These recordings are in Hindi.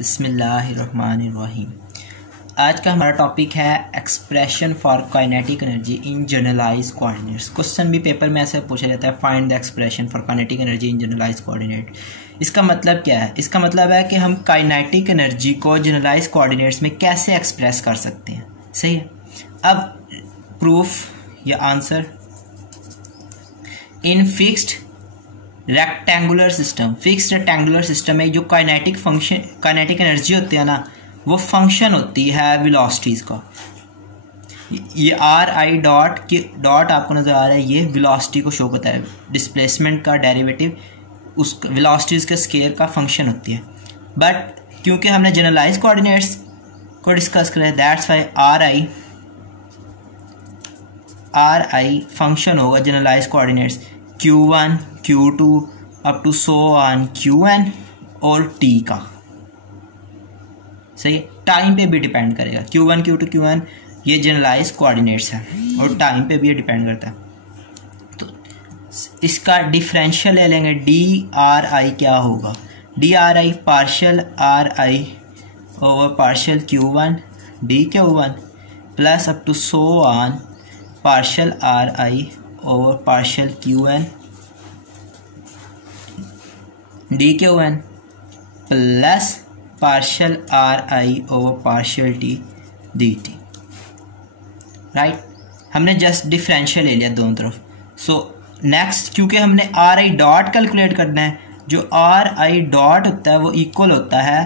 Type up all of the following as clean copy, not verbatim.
बिस्मिल्लाहिर्रहमानिर्रहीम। आज का हमारा टॉपिक है expression for kinetic energy in generalise coordinates. Question भी पेपर में ऐसे पूछा जाता है, find the expression for kinetic energy in generalise coordinate. इसका मतलब क्या है? इसका मतलब है कि हम काइनेटिक एनर्जी को जनरलाइज कोऑर्डिनेट्स में कैसे एक्सप्रेस कर सकते हैं। सही है। अब प्रूफ या answer, in fixed rectangular system, fixed rectangular system में जो काइनेटिक एनर्जी होती है ना, वो फंक्शन होती है वेलोसिटीज़ का। ये आर आई डॉट आपको नज़र आ रहा है, ये वेलोसिटी को शो करता है। डिस्प्लेसमेंट का डेरिवेटिव उस वेलोसिटीज़ के स्केयर का फंक्शन होती है। बट क्योंकि हमने जनरलाइज कोऑर्डिनेट्स को डिस्कस करा है, that's why R I function होगा generalize coordinates Q1, Q2 up to so on Qn और T का। सही, टाइम पे भी डिपेंड करेगा। Q1, Q2, Qn ये जनरलाइज कोऑर्डिनेट्स है और टाइम पे भी ये डिपेंड करता है। तो इसका डिफरेंशियल ले लेंगे, DRI क्या होगा? DRI partial RI over partial Q1 dQ1 plus up to so on partial RI over partial Qn dQn plus partial RI over partial T dt। Right, हमने जस्ट डिफरेंशियल ले लिया दोनों तरफ। सो नेक्स्ट, क्योंकि हमने RI डॉट कैलकुलेट करना है, जो RI डॉट होता है वो इक्वल होता है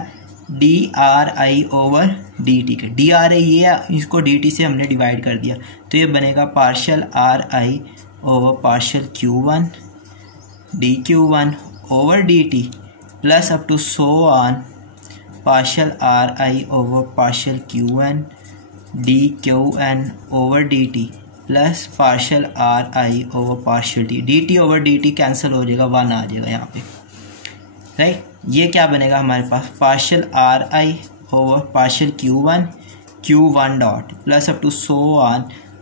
DRI ओवर dt के। DRI ये, इसको dt से हमने डिवाइड कर दिया, तो ये बनेगा partial RI over partial Q1 dQ1 over dt plus up to so on partial RI over partial Qn dQn over dt plus partial RI over partial T। dt over dt cancel हो जाएगा, 1 आ जाएगा यहाँ पे। राइट, ये क्या बनेगा हमारे पास? Partial RI over partial Q1 dot plus up to so on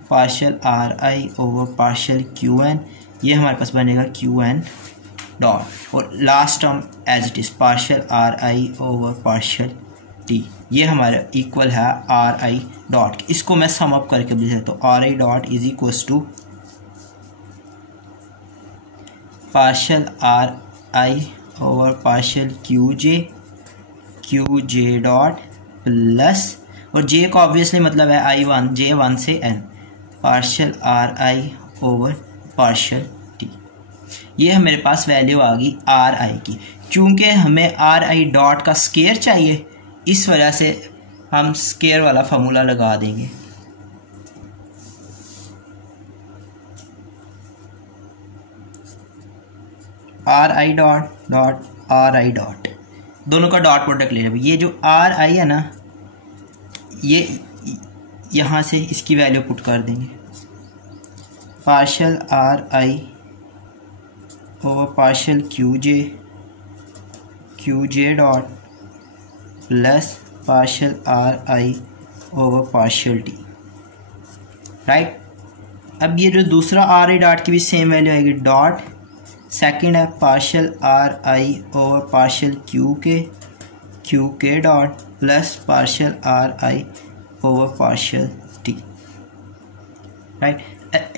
partial RI over partial Qn, ये हमारे पास बनेगा Qn डॉट, और last term as it is partial RI over partial T, ये हमारे इक्वल है RI डॉट। इसको मैं सम अप करके लिख सकता हूँ, RI dot is equals to partial RI over partial QJ dot plus, और J का ऑब्वियसली मतलब है I1 J1 से N partial RI over partial T। ये मेरे पास वैल्यू आ गई RI की। क्योंकि हमें RI डॉट का स्केयर चाहिए, इस वजह से हम स्केयर वाला फार्मूला लगा देंगे। RI डॉट RI डॉट, दोनों का डॉट प्रोडक्ट ले लें। ये जो RI है ना, ये यहाँ से इसकी वैल्यू पुट कर देंगे, partial RI over partial QJ dot plus partial RI over partial T। Right, अब ये जो दूसरा RI डॉट की भी सेम वैल्यू आएगी, डॉट सेकंड है partial RI over partial QK dot plus partial RI over partial T। Right,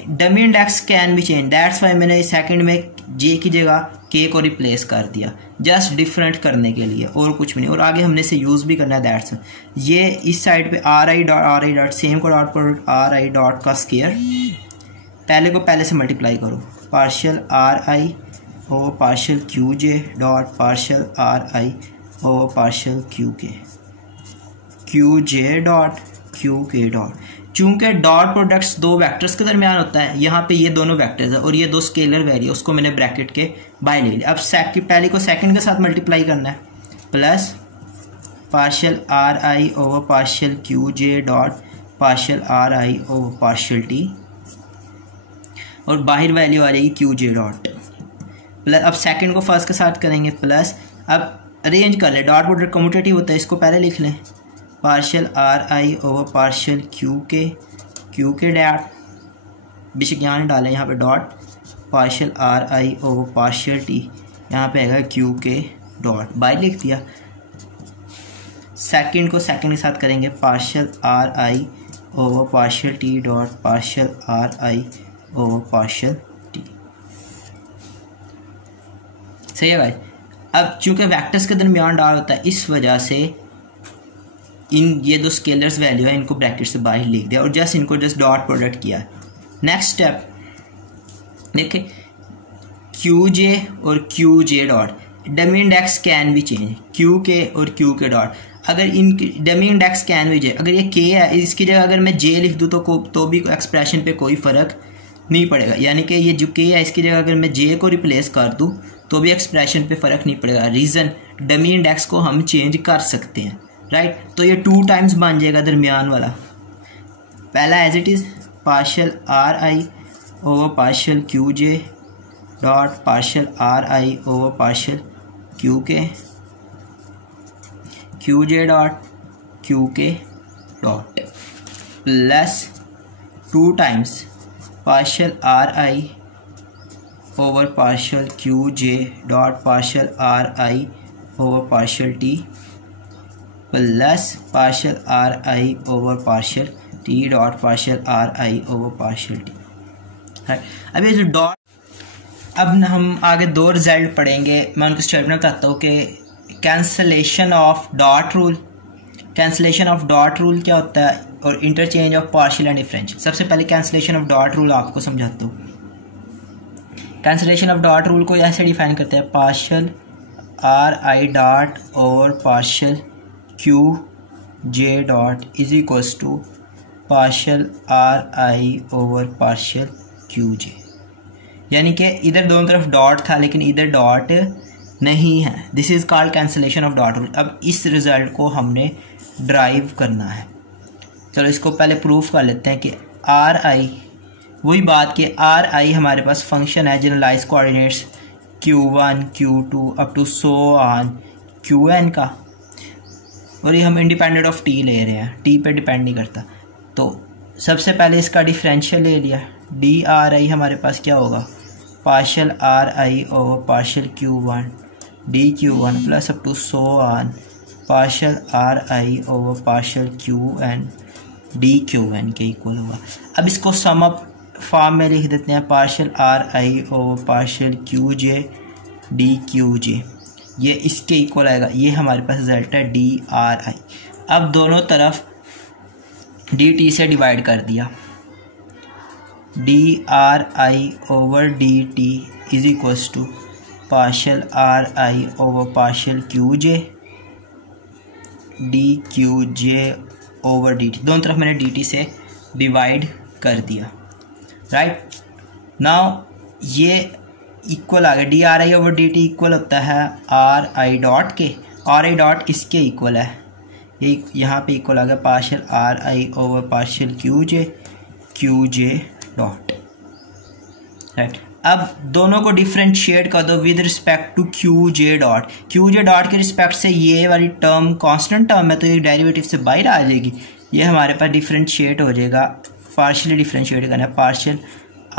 dummy index can be change, that's why मैंने सेकंड में J की जगह K को रिप्लेस कर दिया, जस्ट डिफरेंट करने के लिए, और कुछ भी नहीं। और आगे हमने इसे यूज़ भी करना है, दैट्स ये इस साइड पे RI dot same co dot product RI dot का स्केयर, पहले को पहले से मल्टीप्लाई करो, partial RI over partial QJ dot partial RI over partial QJ dot QK dot. चूंकि डॉट प्रोडक्ट्स दो वेक्टर्स के दरमियान होता है, यहाँ पे ये दोनों वेक्टर्स है और ये दो स्केलर वैल्यू, उसको मैंने ब्रैकेट के बाय ले लिया। अब पहले को सेकंड के साथ मल्टीप्लाई करना है, plus partial RI over partial QJ dot partial RI over partial T, और बाहर वैल्यू आ जाएगी QJ डॉट प्लस। अब सेकंड को फर्स्ट के साथ करेंगे, प्लस अब अरेंज कर ले, डॉट प्रोडक्ट कम्यूटेटिव होता है, इसको पहले लिख लें, partial RI over partial QK dot, बेशक यहाँ नहीं डालें, यहाँ पे dot partial RI over partial T, यहाँ पे आएगा QK डॉट, बाय लिख दिया। सेकंड को सेकंड के साथ करेंगे, partial R I over partial T dot partial R I over partial T. सही है भाई। अब चूंकि वेक्टर्स के दरमियान डॉट होता है, इस वजह से इन ये दो स्केलर्स वैल्यू है इनको ब्रैकेट से बाहर लिख दिया और जस्ट इनको जस्ट डॉट प्रोडक्ट किया। नेक्स्ट स्टेप देखिए, क्यू जे और Q J dot dummy index can भी चेंज, क्यू के और क्यू के डॉट, अगर इनकी डमी इंडेक्स कैन भी जे, अगर ये के है इसकी जगह अगर मैं जे लिख दूँ तो भी एक्सप्रेशन पे कोई फ़र्क नहीं पड़ेगा, यानी कि ये जो के है इसकी जगह अगर मैं जे को रिप्लेस कर दूँ तो भी एक्सप्रेशन पे फ़र्क नहीं पड़ेगा। रीज़न डमी इंडेक्स को हम चेंज कर सकते हैं, राइट। तो ये 2 टाइम्स बन जाएगा दरमियान वाला, पहला as it is partial R I over partial Q J dot partial R I over partial Q K, Q J dot Q K dot plus 2 times partial R I over partial Q J dot partial R I over partial T plus partial R I over partial T dot partial R I over partial T. अब ये जो डॉट, अब हम आगे 2 रिजल्ट पढ़ेंगे, मैं उनको स्टेटमेंट बताता हूँ कि cancellation of dot rule, cancellation of dot rule क्या होता है और interchange of partial and differential. सबसे पहले कैंसलेशन ऑफ डॉट रूल आपको समझाता हूँ। कैंसलेशन ऑफ डॉट रूल को ऐसे डिफाइन करते हैं, partial R I dot over partial Q J dot is equals to partial R I over partial Q J, यानी कि इधर दोनों तरफ डॉट था लेकिन इधर डॉट नहीं है। This is called cancellation of dot rule. अब इस रिज़ल्ट को हमने ड्राइव करना है। चलो इसको पहले प्रूफ कर लेते हैं कि आर आई, वही बात कि आर आई हमारे पास फंक्शन है generalise coordinates Q1 Q2 up to so on Qn का, और ये हम इंडिपेंडेंट ऑफ टी ले रहे हैं, टी पे डिपेंड नहीं करता। तो सबसे पहले इसका डिफरेंशियल ले लिया, डी आर आई हमारे पास क्या होगा, partial R I over partial Q1 D Q1 plus up to so on partial R I over partial Qn D Qn के इक्वल होगा। अब इसको सम अप फॉर्म में लिख देते हैं, partial R I over partial Q J D Q J, ये इसके इक्वल आएगा। ये हमारे पास रिजल्ट है डी आर आई। अब दोनों तरफ डी टी से डिवाइड कर दिया, D R I over D T is equals to partial R I over partial Q J D Q J over D T. दोनों तरफ मैंने डी टी से डिवाइड कर दिया, राइट। नाउ ये इक्वल आ गया, D R I over D T equal होता है आर आई डॉट के, आर आई डॉट इसके इक्वल है, ये यहाँ पे इक्वल आ गया partial R I over partial Q J dot, right. अब दोनों को डिफ्रेंशिएट कर दो with respect to Q J dot के रिस्पेक्ट से, ये वाली टर्म कांस्टेंट टर्म है तो ये डेरिवेटिव से बाहर आ जाएगी, ये हमारे पास डिफ्रेंशिएट हो जाएगा, पार्शियली डिफ्रेंशिएट करना है, partial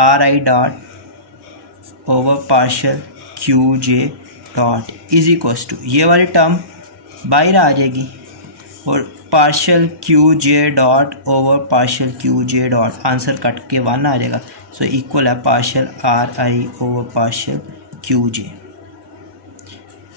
R I dot over partial Q J dot is equals to, ये वाली टर्म बाहर आ जाएगी और partial Q J dot over partial Q J dot, answer cut के 1 आ जाएगा। सो इक्वल है partial R I over partial Q J,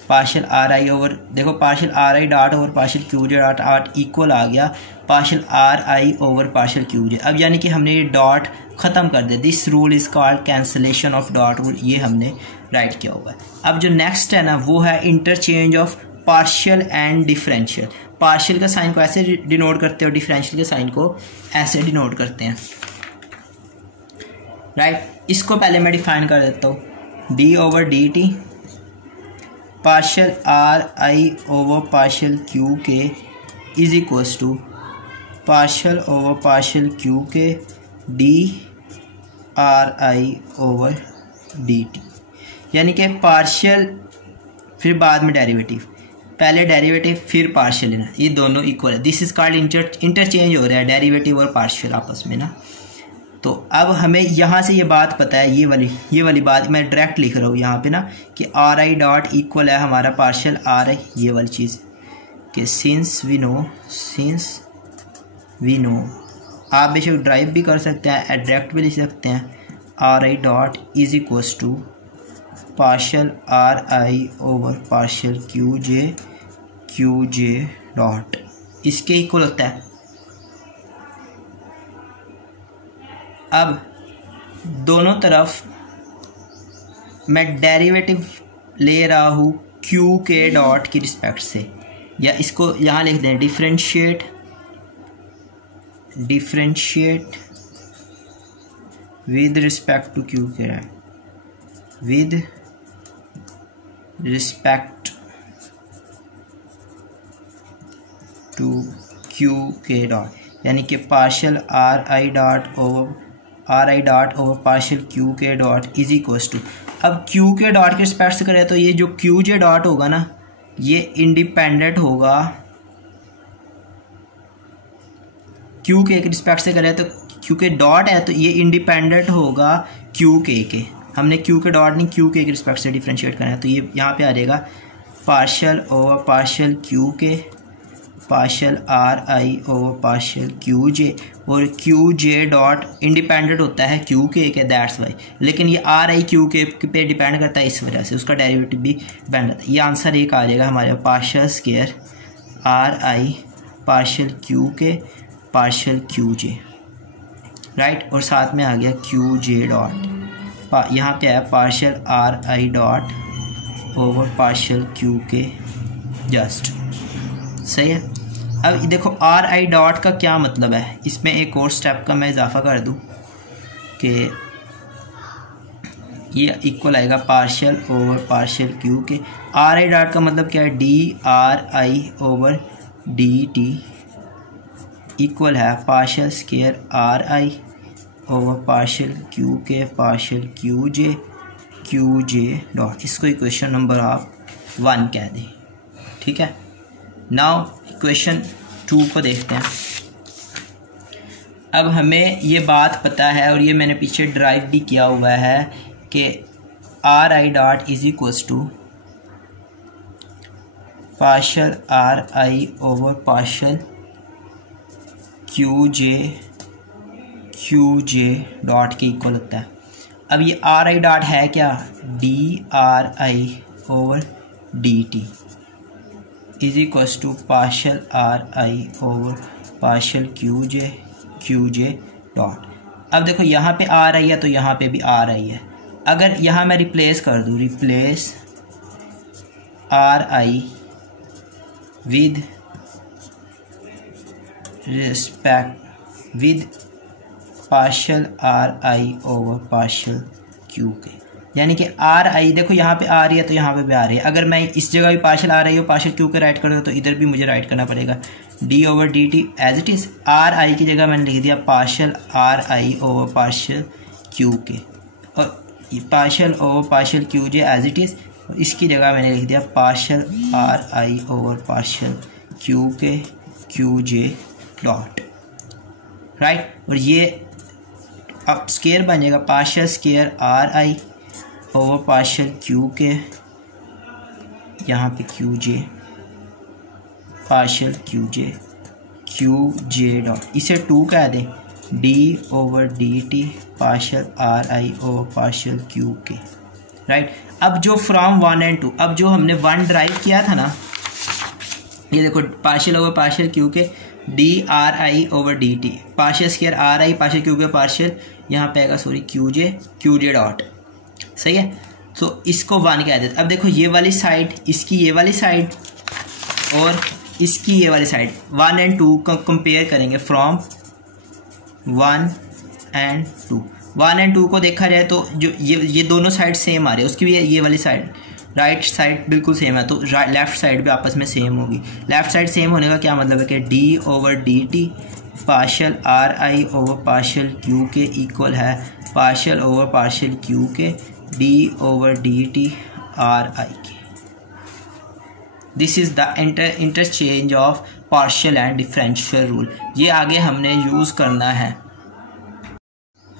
partial R I over, देखो partial R I dot over partial Q J dot equal आ गया partial R I over partial Q जे। अब यानी कि हमने ये डॉट ख़त्म कर दिया, this rule is called cancellation of dot rule, ये हमने राइट किया हुआ है। अब जो नेक्स्ट है ना वो है interchange of partial and differential. Partial का साइन को ऐसे डिनोट करते हैं और डिफरेंशियल के साइन को ऐसे डिनोट करते हैं, राइट। इसको पहले मैं डिफाइन कर देता हूँ, D over D T partial R I over partial Q K is equals to partial over partial Q K D R I over D T, यानी कि पार्शियल फिर बाद में डेरिवेटिव, पहले डेरिवेटिव फिर पार्शियल लेना, ये दोनों इक्वल है। दिस इज कॉल्ड इंटरचेंज हो रहा है डेरिवेटिव और पार्शियल आपस में ना। तो अब हमें यहाँ से ये बात पता है, ये वाली बात मैं डायरेक्ट लिख रहा हूँ यहाँ पे ना कि आर आई डॉट इक्वल है हमारा पार्शियल आर आई, ये वाली चीज़ कि सिंस वी नो आप बेशक ड्राइव भी कर सकते हैं, डायरेक्ट भी लिख सकते हैं, R I dot is equals to partial R I over partial Q J dot इसके इक्वल होता है। अब दोनों तरफ मैं डेरिवेटिव ले रहा हूँ क्यू के डॉट की रिस्पेक्ट से, या इसको यहाँ लिख दें differentiate with respect to Q K, with respect to Q K dot, यानी कि partial R I dot over partial Q K dot is equals to. अब क्यू के डॉट के रिस्पेक्ट से करें तो ये जो क्यू जे डॉट होगा ना, ये इंडिपेंडेंट होगा, क्यू के रिस्पेक्ट से करें तो क्यू के डॉट है तो ये इंडिपेंडेंट होगा क्यू के। हमने क्यू के डॉट नहीं, क्यू के रिस्पेक्ट से डिफ्रेंशिएट करना है, तो ये यहाँ पे आ जाएगा partial over partial Q K partial R I over partial Q J, और क्यू जे डॉट इंडिपेंडेंट होता है क्यू के, दैट्स वाई, लेकिन ये आर आई क्यू के पे डिपेंड करता है, इस वजह से उसका डेरिवेटिव भी डिपेंड करता है। ये आंसर एक आ जाएगा हमारे partial square R I partial Q K partial Q J, right, और साथ में आ गया क्यू जे डॉट, यहाँ पे आया partial R I dot over partial Q के जस्ट, सही है। अब देखो आर आई डॉट का क्या मतलब है, इसमें एक और स्टेप का मैं इजाफा कर दूं कि ये इक्वल आएगा partial over partial Q K. R I dot का मतलब क्या है, D R I over D T equal है partial square R I over partial Q K partial Q J dot, इसको इक्वेशन नंबर आप 1 कह दें, ठीक है। नाउ इक्वेशन 2 को देखते हैं। अब हमें ये बात पता है और ये मैंने पीछे ड्राइव भी किया हुआ है कि R I dot is equals to partial R I over partial Q J dot के इक्वल होता है। अब ये आर आई डॉट है क्या, D R I over D T is equals to partial R I over partial Q J dot. अब देखो यहाँ पे आर आई है तो यहाँ पे भी आर आई है, अगर यहाँ मैं रिप्लेस कर दूँ, replace are I with respect with partial R I over partial Q के, यानी कि आर आई देखो यहाँ पे आ रही है तो यहाँ पे भी आ रही है। अगर मैं इस जगह भी पार्शियल आर आई और पार्शियल क्यू के राइट कर दूँ तो इधर भी मुझे राइट करना पड़ेगा D over D T as it is. R I की जगह मैंने लिख दिया partial R I over partial Q K, और partial over partial Q J as it is, और इसकी जगह मैंने लिख दिया partial R I over partial Q K Q J dot, right. और ये अब स्क्वायर बन जाएगा partial square R I over partial Q K, यहाँ पे Q J partial Q J dot, इसे 2 कह दें, D over D T partial R I over partial Q के, राइट। अब जो फ्रॉम 1 and 2, अब जो हमने 1 ड्राइव किया था ना, ये देखो partial over partial Q K D R I over D T partial square R I partial Q K partial, यहाँ पे आएगा सॉरी क्यू जे डॉट, सही है। तो इसको 1 कह देते। अब देखो ये वाली साइड, इसकी ये वाली साइड और इसकी ये वाली साइड 1 and 2 को कंपेयर करेंगे फ्रॉम 1 and 2। 1 and 2 को देखा जाए तो जो ये दोनों साइड सेम आ रही है, उसकी भी ये वाली साइड राइट साइड बिल्कुल सेम है, तो लेफ्ट साइड भी आपस में सेम होगी। लेफ्ट साइड सेम होने का क्या मतलब है कि D over D T partial R I over partial Q K equal है partial over partial Q K D over D T R I के। This is the interchange of partial and differential rule, ये आगे हमने यूज़ करना है।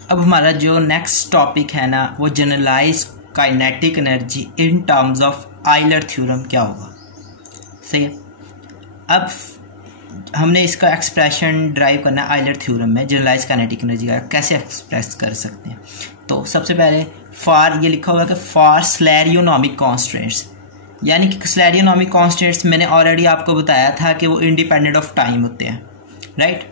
अब हमारा जो नेक्स्ट टॉपिक है ना, वो generalise kinetic energy in terms of Euler theorem क्या होगा, सही है। अब हमने इसका एक्सप्रेशन ड्राइव करना है आयलर थ्योरम में, जनरलाइज काइनेटिक एनर्जी का कैसे एक्सप्रेस कर सकते हैं। तो सबसे पहले फॉर, ये लिखा हुआ है कि फॉर स्लेरियोनॉमिक कॉन्स्टेंट्स, यानी कि स्लेरियोनॉमिक कॉन्स्टेंट्स मैंने ऑलरेडी आपको बताया था कि वो इंडिपेंडेंट ऑफ टाइम होते हैं, राइट।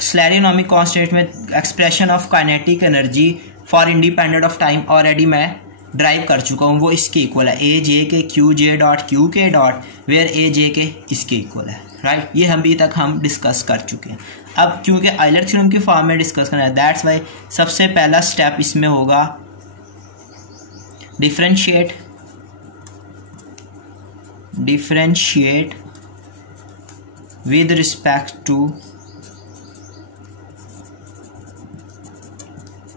स्लेरियोनॉमिक कॉन्स्टेंट में expression of kinetic energy for independent of time already मैं ड्राइव कर चुका हूँ, वो इसके इक्वल है A J K Q J dot Q K dot where A J के इसके इक्वल है, राइट। ये अभी तक हम डिस्कस कर चुके हैं। अब क्योंकि आयलर थ्योरम की फॉर्म में डिस्कस करना है, दैट्स वाई सबसे पहला स्टेप इसमें होगा differentiate with respect to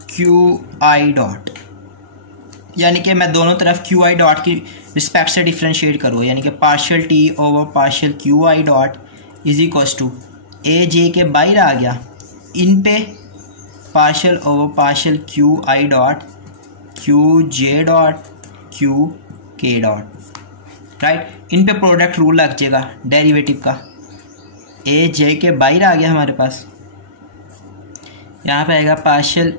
Q I dot, यानी कि मैं दोनों तरफ क्यू आई डॉट की रिस्पेक्ट से डिफ्रेंशिएट करूँ, यानी कि partial T over partial Q I dot is equals to A J K बाहर आ गया, इन पे partial over partial Q I dot Q J dot Q K dot, right. इन पे प्रोडक्ट रूल लग जाएगा डेरिवेटिव का, ए जे के बाहर आ गया हमारे पास, यहाँ पे आएगा partial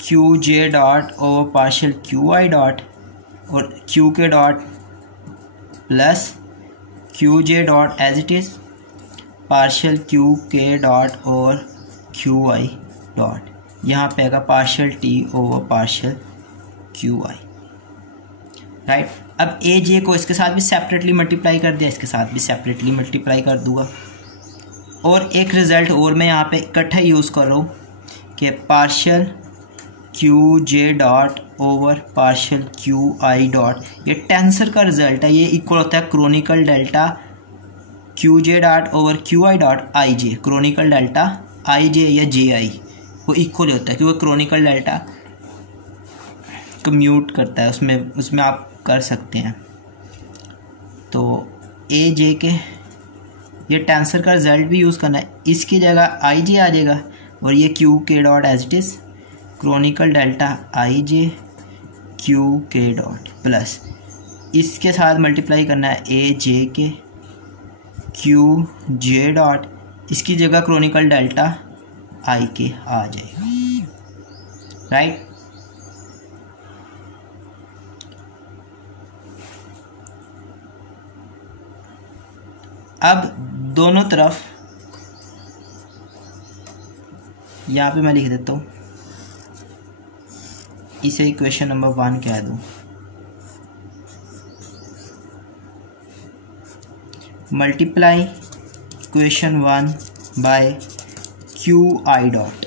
Q J dot over partial Q I dot और Q K dot plus Q J dot as it is partial Q K dot और क्यू आई डॉट, यहाँ पे आएगा partial T over partial Q I, right. अब ए जे को इसके साथ भी सेपरेटली मल्टीप्लाई कर दिया, इसके साथ भी सेपरेटली मल्टीप्लाई कर दूंगा, और एक रिज़ल्ट और मैं यहाँ पे इकट्ठा यूज़ कर रहा हूँ कि partial Q J dot over partial Q I dot, ये टेंसर का रिजल्ट है, ये इक्वल होता है Kronecker delta Q J dot over Q I dot I J, Kronecker delta I J या जे आई वो इक्वल होता है, क्योंकि क्रोनिकल डेल्टा कम्यूट करता है, उसमें आप कर सकते हैं। तो ए जे के ये टेंसर का रिजल्ट भी यूज़ करना है, इसकी जगह आई जे आ जाएगा और ये Q K dot as it is Kronecker delta I J Q K dot plus इसके साथ मल्टीप्लाई करना है A J K Q J dot, इसकी जगह क्रोनिकल डेल्टा आई के आ जाएगा, राइट। अब दोनों तरफ यहाँ पे मैं लिख देता हूँ, इसे इक्वेशन नंबर 1 कह दूँ, multiply equation 1 by Q I dot,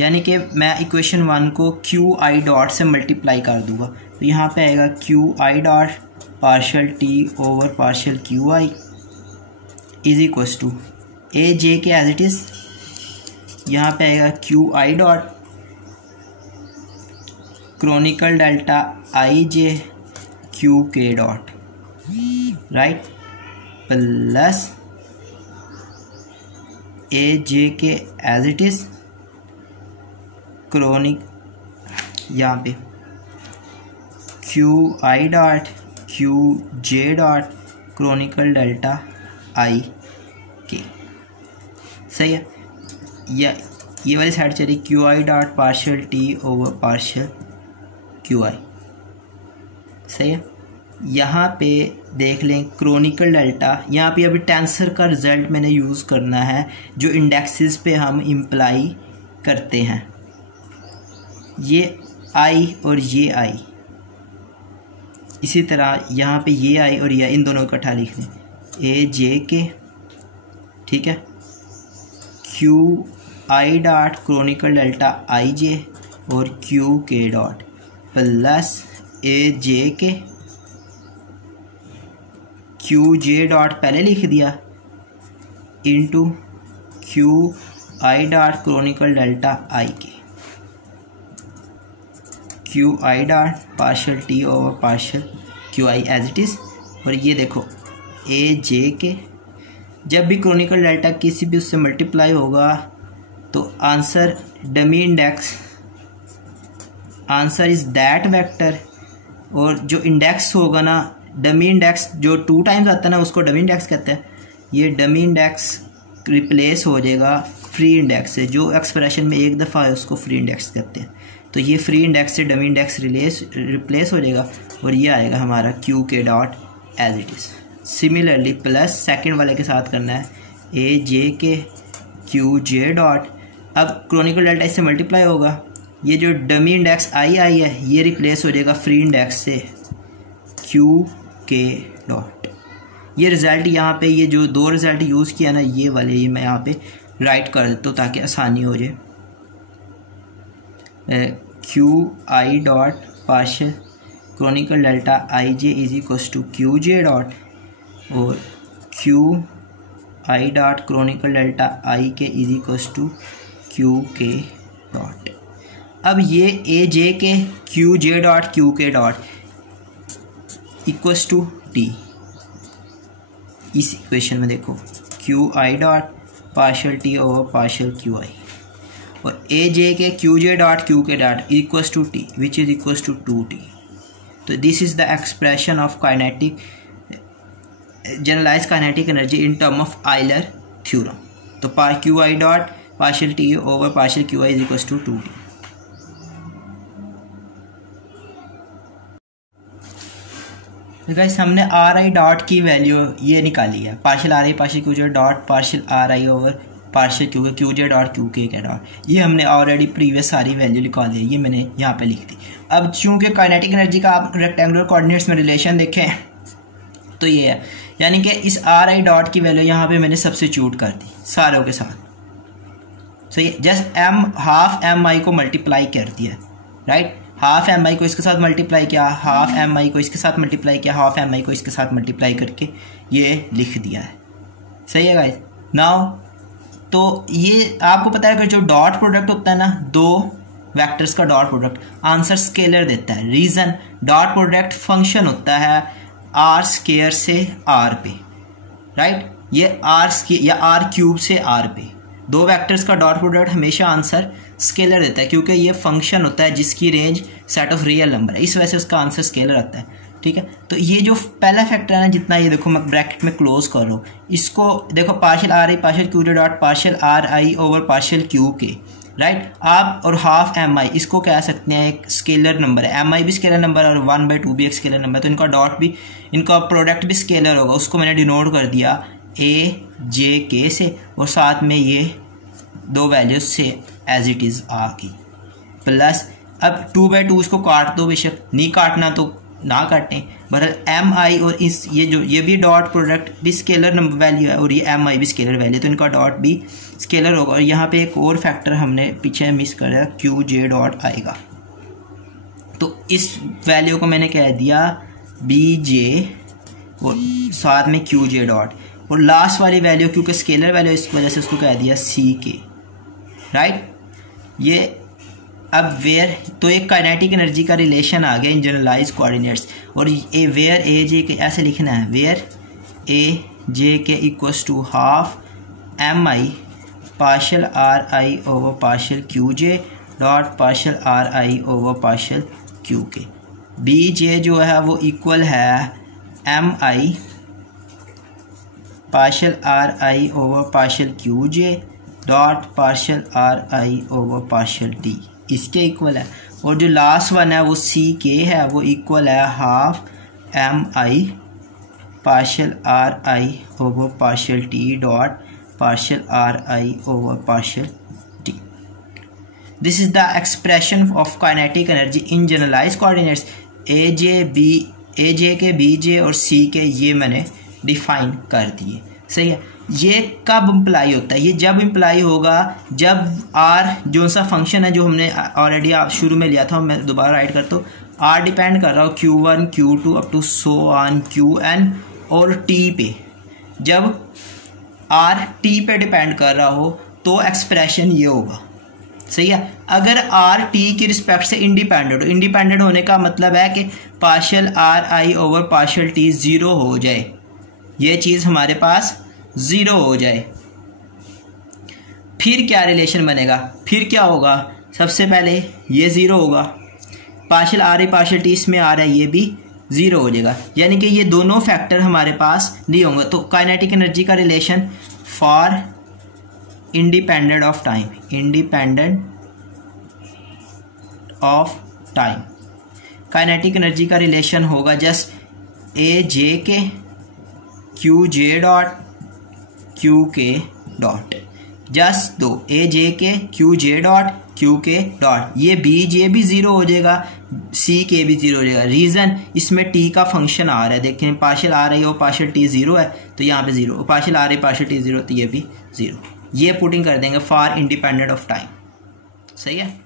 यानी कि मैं इक्वेशन 1 को क्यू आई डॉट से मल्टीप्लाई कर दूंगा, तो यहाँ पे आएगा Q I dot partial T over partial Q I is equals to A J K as it is, यहाँ पे आएगा Q I dot Kronecker delta I J Q K dot, right, plus A J K as it is Kronecker, यहाँ पे Q I dot Q J dot Kronecker delta I के, सही है। या ये वाली साइड चली Q I dot partial T over partial Q आई, सही है। यहाँ पे देख लें क्रोनिकल डेल्टा, यहाँ पे अभी टेंसर का रिजल्ट मैंने यूज़ करना है जो इंडेक्सेस पे हम इम्प्लाई करते हैं, ये आई और ये आई, इसी तरह यहाँ पे ये आई और ये इन दोनों को इकट्ठा लिख लें, ए जे के, ठीक है, Q I dot Kronecker delta I J और Q K dot plus A J K Q J dot पहले लिख दिया into Q I dot Kronecker delta I K, Q I dot partial T over partial Q I as it is, और ये देखो ए जे के, जब भी क्रोनिकल डेल्टा किसी भी उससे मल्टीप्लाई होगा तो answer dummy index, answer is that vector, और जो इंडेक्स होगा ना डमी इंडेक्स जो 2 टाइम्स आता है ना उसको डमी इंडेक्स कहते हैं। ये डमी इंडेक्स रिप्लेस हो जाएगा फ्री इंडेक्स से, जो एक्सप्रेशन में एक दफ़ा है उसको फ्री इंडेक्स कहते हैं। तो ये फ्री इंडेक्स से डमी इंडेक्स रिप्लेस हो जाएगा और ये आएगा हमारा Q K dot as it is. Similarly plus second वाले के साथ करना है A J K Q J dot, अब क्रोनिकल डेल्टा इससे मल्टीप्लाई होगा, ये जो डमी इंडेक्स आई है ये रिप्लेस हो जाएगा फ्री इंडेक्स से क्यू के डॉट। ये रिज़ल्ट यहाँ पे ये जो 2 रिज़ल्ट यूज़ किया ना ये वाले, ये मैं यहाँ पे राइट कर देता हूँ ताकि आसानी हो जाए। Q I dot partial Kronecker delta I J is equals to Q J dot और Q I dot Kronecker delta I K is equals to Q K dot. अब ये A J K Q J dot Q K dot equals to T, इस इक्वेशन में देखो Q I dot partial T over partial Q I और A J K Q J dot Q K dot equals to T which is equals to 2t। तो this is the expression of kinetic generalize kinetic energy in term of Euler theorem. तो Q I dot partial T over partial Q I is equals to 2t। Guys हमने आर आई डॉट की वैल्यू ये निकाली है, partial R I partial Q J dot partial R I over partial Q J dot Q K dot, ये हमने ऑलरेडी प्रीवियस सारी वैल्यू निकाल दी है, ये मैंने यहाँ पे लिख दी। अब चूंकि काइनेटिक एनर्जी का आप रेक्टेंगुलर कोऑर्डिनेट्स में रिलेशन देखें तो ये है, यानी कि इस आर आई डॉट की वैल्यू यहाँ पे मैंने सब्स्टिट्यूट कर दी सारों के साथ। सही है, जस्ट हाफ एम आई को मल्टीप्लाई कर दिया, राइट, हाफ एम आई को इसके साथ मल्टीप्लाई किया, हाफ एम आई को इसके साथ मल्टीप्लाई किया, हाफ एम आई को इसके साथ मल्टीप्लाई करके ये लिख दिया है। सही है गाइस। नाउ तो ये आपको पता है कि जो डॉट प्रोडक्ट होता है ना, 2 वेक्टर्स का डॉट प्रोडक्ट आंसर स्केलर देता है। रीजन, डॉट प्रोडक्ट फंक्शन होता है आर स्केयर से आर पे, राइट, ये आर या आर क्यूब से आर पे। 2 वेक्टर्स का डॉट प्रोडक्ट हमेशा आंसर स्केलर देता है क्योंकि ये फंक्शन होता है जिसकी range set of real number है, इस वजह से उसका आंसर स्केलर आता है। ठीक है, तो ये जो पहला फैक्टर है ना, जितना ये देखो मैं ब्रैकेट में क्लोज कर रहा हूँ, इसको देखो partial R I partial Q dot partial R I over partial Q के, राइट। आप और हाफ एम आई इसको कह सकते हैं एक स्केलर नंबर है, एम आई भी स्केलर नंबर और 1/2 भी एक स्केलर नंबर है, तो इनका डॉट भी, इनका प्रोडक्ट भी स्केलर होगा। उसको मैंने डिनोट कर दिया ए जे के से और साथ में ये 2 वैल्यूज से एज इट इज़ आ गई प्लस। अब 2/2 इसको काट दो, बेशक नहीं काटना तो ना काटें, बहरहाल एम आई और इस ये भी डॉट प्रोडक्ट भी स्केलर नंबर वैल्यू है और ये एम आई भी स्केलर वैल्यू, तो इनका डॉट भी स्केलर होगा। और यहाँ पे एक और फैक्टर हमने पीछे मिस कर दिया, क्यू जे डॉट आएगा, तो इस वैल्यू को मैंने कह दिया बी जे और साथ में क्यू जे डॉट, और लास्ट वाली वैल्यू क्योंकि स्केलर वैल्यू इस वजह से उसको कह दिया सी के, राइट। ये अब वेयर, तो एक काइनेटिक एनर्जी का रिलेशन आ गया इन जनरलाइज कोऑर्डिनेट्स, और ए वेयर ए जे के ऐसे लिखना है, where A J K equals to half M I partial R I over partial Q J dot partial R I over partial Q K. B J जो है वो इक्वल है M I partial R I over partial Q J dot partial R I over partial T, इसके इक्वल है। और जो लास्ट वन है वो सी के है, वो इक्वल है half M I partial R I over partial T dot partial R I over partial T. This is the expression of kinetic energy in generalise coordinates. A J K B जे और सी के ये मैंने डिफाइन कर दिए। सही है, ये कब इम्प्लाई होता है? ये जब इम्प्लाई होगा जब आर जो सा फंक्शन है जो हमने ऑलरेडी आप शुरू में लिया था, मैं दोबारा राइट करता हूँ, आर डिपेंड कर रहा हो Q1 Q2 up to so on Qn और टी पे। जब आर टी पे डिपेंड कर रहा हो तो एक्सप्रेशन ये होगा। सही है, अगर आर टी की रिस्पेक्ट से इंडिपेंडेंट हो, इंडिपेंडेंट होने का मतलब है कि partial R I over partial T 0 हो जाए, ये चीज़ हमारे पास 0 हो जाए, फिर क्या रिलेशन बनेगा? फिर क्या होगा? सबसे पहले ये 0 होगा, partial R I partial T इसमें आ रहा है, ये भी ज़ीरो हो जाएगा, यानी कि ये दोनों फैक्टर हमारे पास नहीं होंगे। तो काइनेटिक एनर्जी का relation for independent of time, independent of time, kinetic energy का रिलेशन होगा just a J K Q J dot Q K dot, just दो ए J K Q J dot Q K dot, ये बी जे भी ज़ीरो हो जाएगा, सी के भी ज़ीरो हो जाएगा। रीज़न इसमें टी का फंक्शन आ रहा है, देखें पार्शियल आ रही हो पार्शियल टी ज़ीरो है तो यहाँ पे ज़ीरो, पार्शियल आ रही पार्शियल टी ज़ीरो तो ये भी ज़ीरो। ये पुटिंग कर देंगे फॉर इंडिपेंडेंट ऑफ टाइम, सही है।